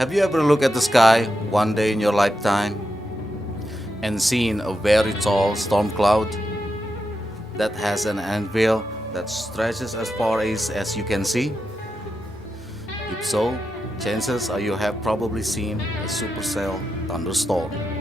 Have you ever looked at the sky one day in your lifetime and seen a very tall storm cloud that has an anvil that stretches as far as you can see? If so, chances are you have probably seen a supercell thunderstorm.